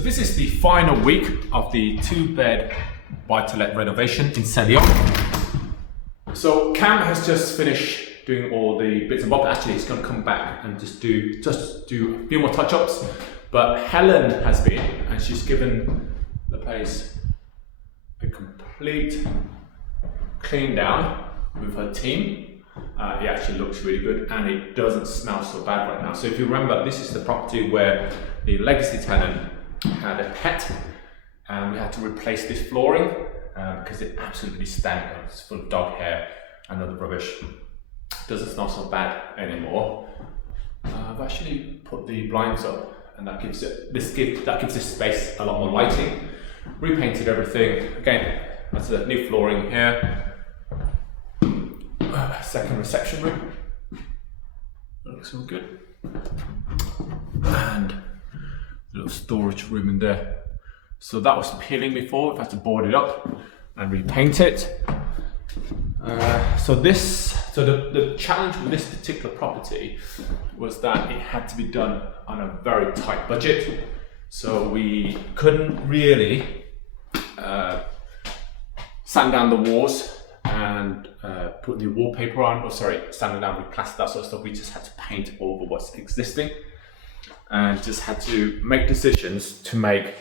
So this is the final week of the 2-bed buy-to-let renovation in Selly Oak. So Cam has just finished doing all the bits and bobs. Actually, he's going to come back and just do a few more touch-ups. But Helen has been, and she's given the place a complete clean down with her team. It actually looks really good, and it doesn't smell so bad right now. So if you remember, this is the property where the legacy tenant had a pet, and we had to replace this flooring because it absolutely stank. It's full of dog hair and other rubbish. Doesn't smell so bad anymore. I've actually put the blinds up, and that gives this space a lot more lighting. Repainted everything again. That's the new flooring here. Second reception room. That looks all good. And a little storage room in there. So that was peeling before. We've had to board it up and repaint it. So the challenge with this particular property was that it had to be done on a very tight budget. So we couldn't really sand down the walls and put the wallpaper on, sanding down with plaster, that sort of stuff. We just had to paint over what's existing and just had to make decisions to make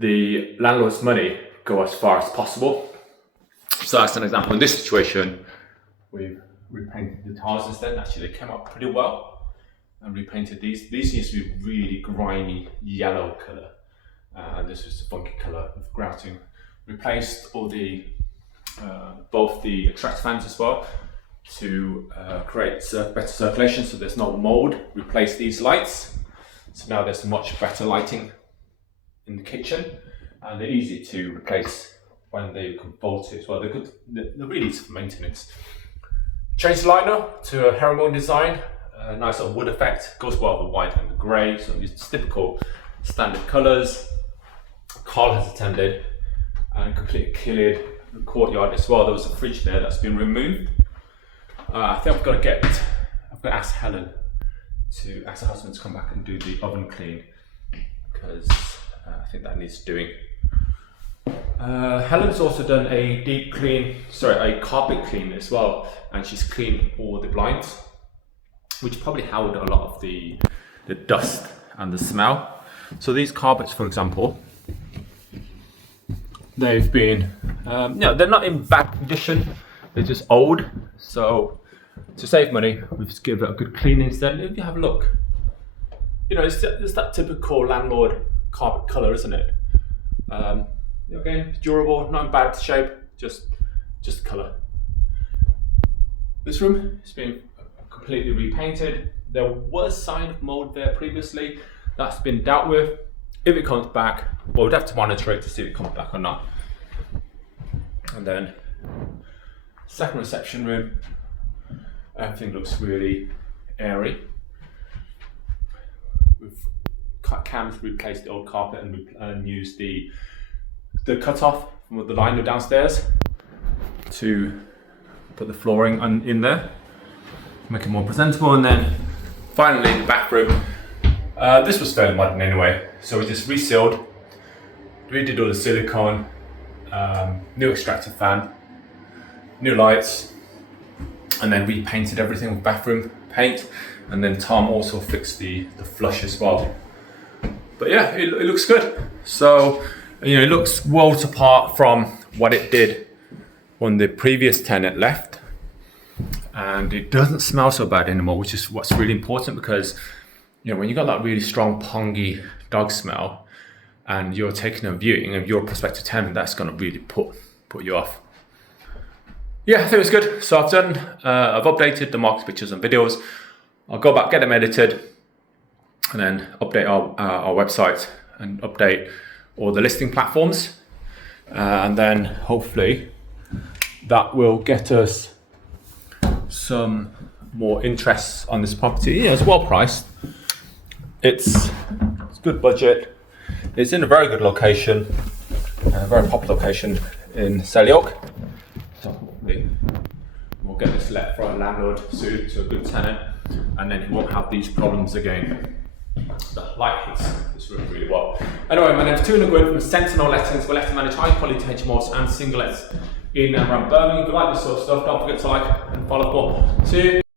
the landlord's money go as far as possible. So as an example, in this situation, we've repainted the tiles instead. Actually, they came out pretty well, and repainted these. These used to be really grimy yellow colour, and this was a funky colour of grouting. Replaced all the both the extract fans as well to create better circulation, so there's no mold. Replace these lights, so now there's much better lighting in the kitchen, and they're easy to replace when they become faulty as well. They're good. They're really easy for maintenance. Changed the liner to a herringbone design, a nice little wood effect. Goes well with the white and the grey, so these typical standard colours. Carl has attended and completely cleared the courtyard as well. There was a fridge there that's been removed. I think I've got to ask Helen to ask her husband to come back and do the oven clean, because I think that needs doing. Helen's also done a carpet clean as well, and she's cleaned all the blinds, which probably held a lot of the dust and the smell. So these carpets, for example, they've been, they're not in bad condition, they're just old. So to save money, we've just given it a good clean instead. If you have a look, it's that typical landlord carpet colour, isn't it? Again, durable, not in bad shape, just colour. This room has been completely repainted. There was sign of mould there previously. That's been dealt with. If it comes back, well, we'd have to monitor it to see if it comes back or not. And then, second reception room. Everything looks really airy. Cam's replaced the old carpet and used the cut-off from the liner downstairs to put the flooring in there, make it more presentable. And then finally the bathroom. This was fairly modern anyway, so we just resealed, redid all the silicone, new extractor fan, new lights, and then repainted everything with bathroom paint. And then Tom also fixed the flush as well. But yeah, it looks good. So, it looks worlds apart from what it did when the previous tenant left. And it doesn't smell so bad anymore, which is what's really important, because when you got that really strong pongy dog smell and you're taking a viewing of your prospective tenant, that's going to really put you off. Yeah, I think it's good. So I've updated the market pictures and videos. I'll go back, get them edited, and then update our website and update all the listing platforms. And then hopefully that will get us some more interest on this property. It's well priced. It's good budget. It's in a very good location, a very popular location in Selly Oak. So hopefully we'll get this let for our landlord soon to a good tenant, and then he won't have these problems again. the light hits this room really well. Anyway, my name's Nguyen from Sentinel Lettings. We're letting manage high quality HMOs and single lets in and around Birmingham. If you like this sort of stuff, don't forget to like and follow for. See you.